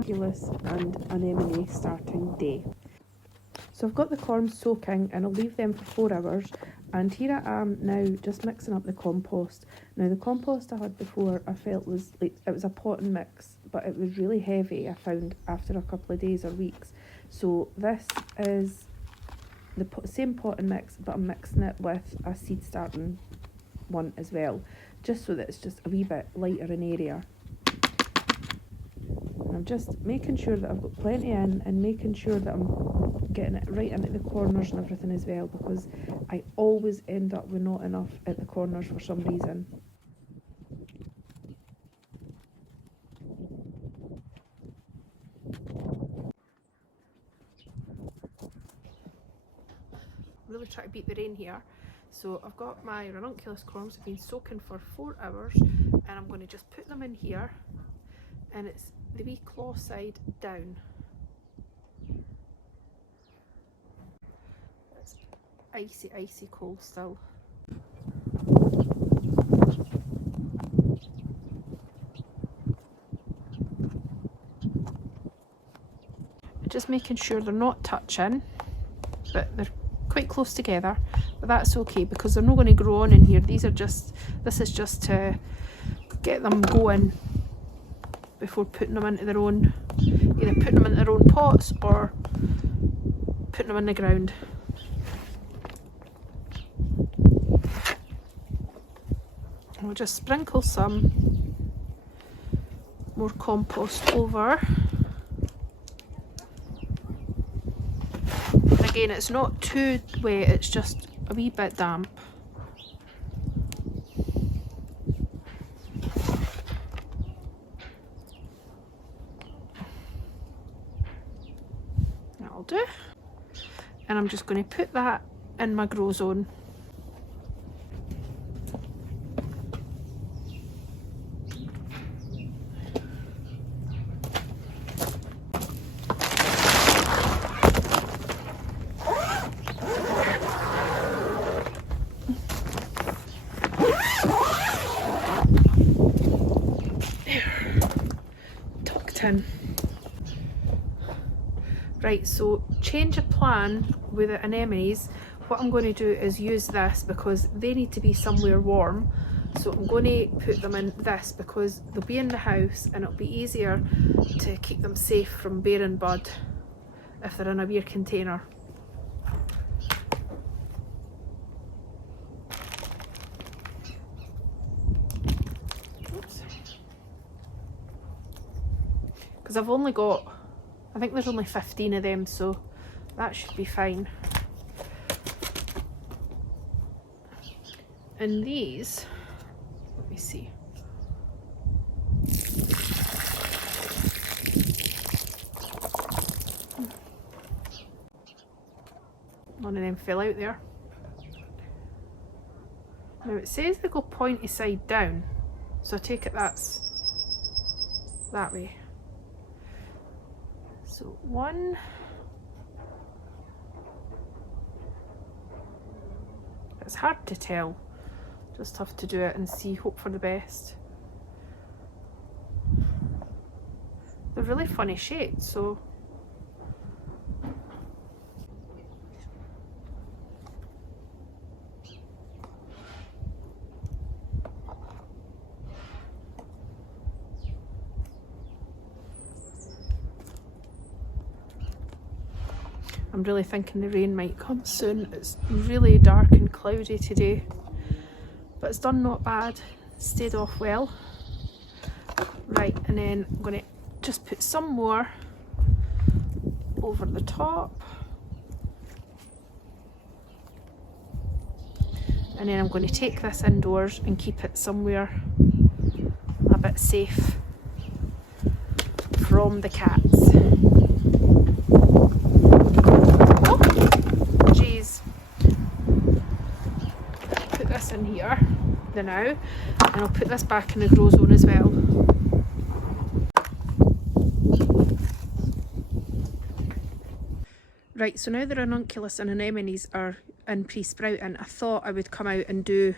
Ranunculus and Anemone starting day. So I've got the corms soaking and I'll leave them for 4 hours, and here I am now just mixing up the compost. Now the compost I had before I felt was like, it was a pot and mix, but it was really heavy I found after a couple of days or weeks. So this is the same pot and mix, but I'm mixing it with a seed starting one as well, just so that it's just a wee bit lighter in area. And I'm just making sure that I've got plenty in and making sure that I'm getting it right into the corners and everything as well, because I always end up with not enough at the corners for some reason. Really try to beat the rain here. So I've got my ranunculus corms have been soaking for 4 hours, and I'm going to just put them in here, and it's the wee claw side down. It's icy cold still. Just making sure they're not touching, but they're quite close together, but that's okay because they're not going to grow on in here. This is just to get them going before putting them into their own, either putting them in their own pots or putting them in the ground. I'll just sprinkle some more compost over. Again, it's not too wet, it's just a wee bit damp. That'll do. And I'm just going to put that in my grow zone. Right, so change of plan with the anemones. What I'm going to do is use this because they need to be somewhere warm. So I'm going to put them in this because they'll be in the house and it'll be easier to keep them safe from bearing bud if they're in a beer container. Because I've only got, I think there's only 15 of them, so that should be fine. And these, let me see. None of them fell out there. Now it says they go pointy side down, so I take it that's that way. So one, it's hard to tell, just have to do it and see, hope for the best. They're really funny shaped, so I'm really thinking the rain might come soon. It's really dark and cloudy today, but it's done not bad, stayed off well. Right, and then I'm going to just put some more over the top, and then I'm going to take this indoors and keep it somewhere a bit safe from the cats. In here the now, and I'll put this back in the grow zone as well. Right, so now the ranunculus and anemones are in pre-sprouting, I thought I would come out and do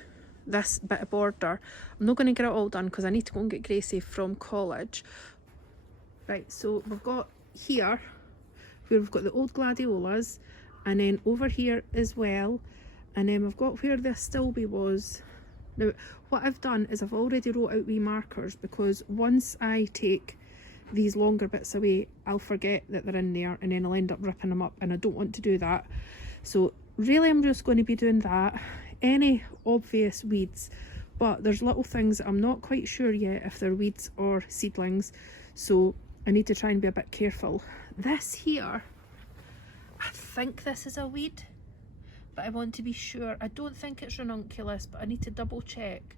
this bit of border. I'm not going to get it all done because I need to go and get Gracie from college, Right, so we've got here where we've got the old gladiolas, and then over here as well, and then we've got where the astilbe was. Now what I've done is I've already wrote out wee markers, because once I take these longer bits away I'll forget that they're in there, and then I'll end up ripping them up, and I don't want to do that. So really I'm just going to be doing that. Any obvious weeds, but there's little things that I'm not quite sure yet if they're weeds or seedlings, so I need to try and be a bit careful. This here, I think this is a weed, but I want to be sure. I don't think it's Ranunculus, but I need to double check.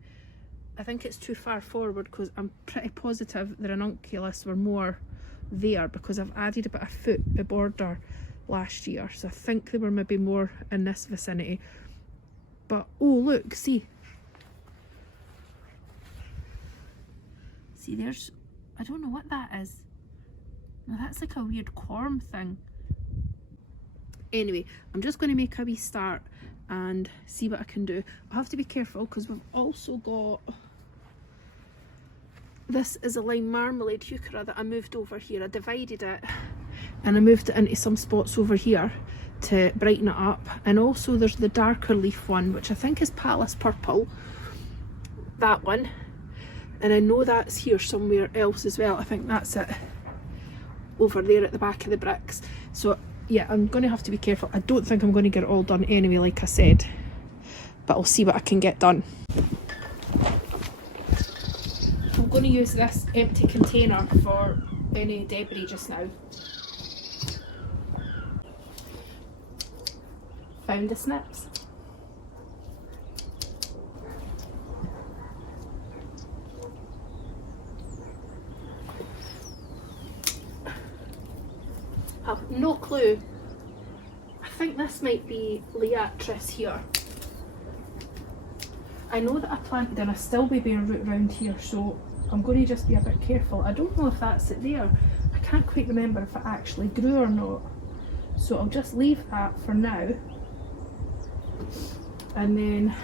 I think it's too far forward, because I'm pretty positive the Ranunculus were more there, because I've added about a foot of border last year, so I think they were maybe more in this vicinity. But oh look, see there's, I don't know what that is. No, that's like a weird corm thing. Anyway, I'm just going to make a wee start and see what I can do. I have to be careful because we've also got, this is a lime marmalade heuchera that I moved over here. I divided it and I moved it into some spots over here to brighten it up. And also there's the darker leaf one, which I think is Palace Purple, that one. And I know that's here somewhere else as well. I think that's it over there at the back of the bricks. So yeah, I'm going to have to be careful. I don't think I'm going to get it all done anyway, like I said, but I'll see what I can get done. I'm going to use this empty container for any debris just now. Found the snips. I've no clue. I think this might be Liatris here. I know that I planted an astilbe bearing root around here, so I'm going to just be a bit careful. I don't know if that's it there. I can't quite remember if it actually grew or not. So I'll just leave that for now. And then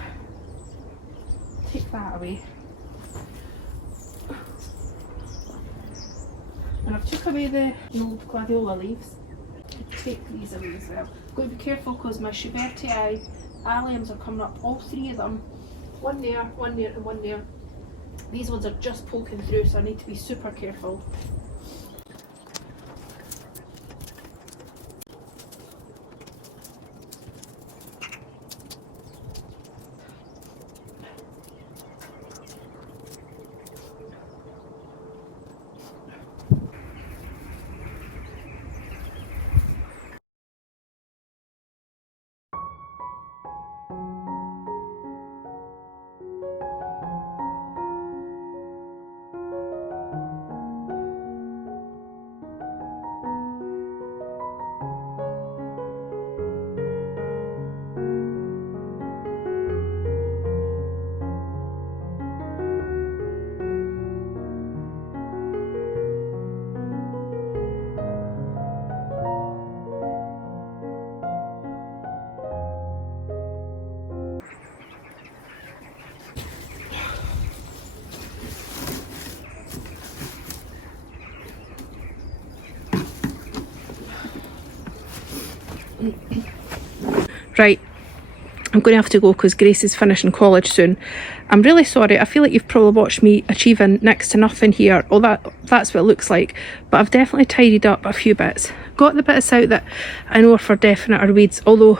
take that away. And I've took away the old gladiola leaves. Take these away as well. I've got to be careful because my Schubertii alliums are coming up, all three of them. One there, one there and one there. These ones are just poking through, so I need to be super careful. Right, I'm going to have to go because Grace is finishing college soon. I'm really sorry. I feel like you've probably watched me achieving next to nothing here. Oh, that's what it looks like. But I've definitely tidied up a few bits. Got the bits out that I know are for definite are weeds, although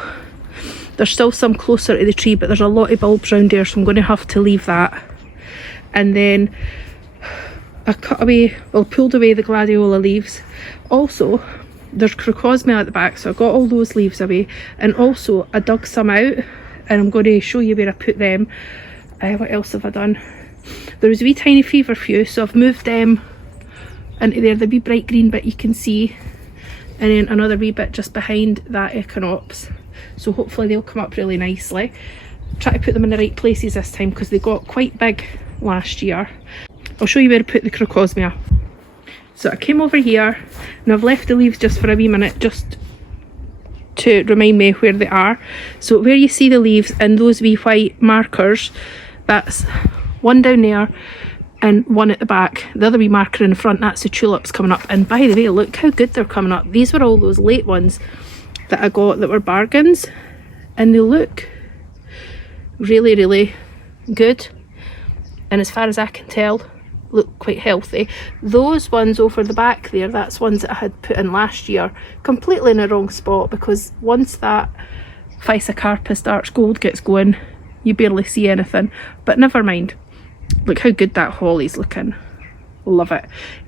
there's still some closer to the tree, but there's a lot of bulbs around there, so I'm going to have to leave that. And then I pulled away the gladiola leaves. Also, there's crocosmia at the back, so I got all those leaves away, and also I dug some out and I'm going to show you where I put them. What else have I done? There was a wee tiny feverfew, so I've moved them into there, the wee bright green bit you can see, and then another wee bit just behind that echinops, so hopefully they'll come up really nicely. Try to put them in the right places this time because they got quite big last year. I'll show you where to put the crocosmia. So I came over here and I've left the leaves just for a wee minute just to remind me where they are. So where you see the leaves and those wee white markers, that's one down there, and one at the back. The other wee marker in the front, that's the tulips coming up. And by the way, look how good they're coming up. These were all those late ones that I got that were bargains, and they look really, really good, and as far as I can tell, look quite healthy. Those ones over the back there, that's ones that I had put in last year, completely in the wrong spot, because once that Physocarpus Arch Gold gets going, you barely see anything. But never mind, look how good that holly's looking. Love it.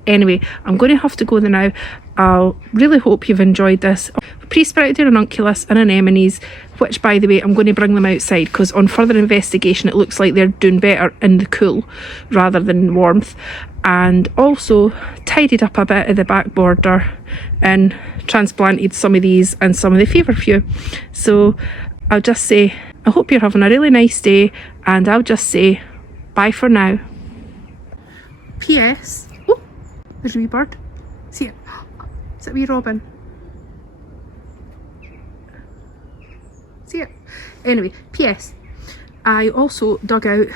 Anyway, I'm going to have to go now. I really hope you've enjoyed this. Pre-sprouted Ranunculus and Anemones, which by the way, I'm going to bring them outside because on further investigation it looks like they're doing better in the cool rather than warmth. And also tidied up a bit of the back border and transplanted some of these and some of the feverfew. So I'll just say, I hope you're having a really nice day, and I'll just say bye for now. P.S. Oh, there's a wee bird. See it? Is it a wee robin? See it? Anyway, P.S. I also dug out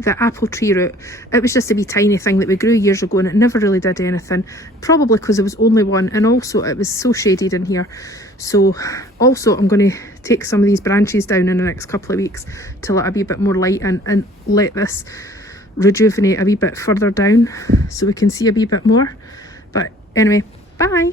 the apple tree root. It was just a wee tiny thing that we grew years ago and it never really did anything. Probably because there was only one, and also it was so shaded in here. So also I'm going to take some of these branches down in the next couple of weeks to let a wee bit more light in and let this rejuvenate a wee bit further down so we can see a wee bit more. But anyway, bye.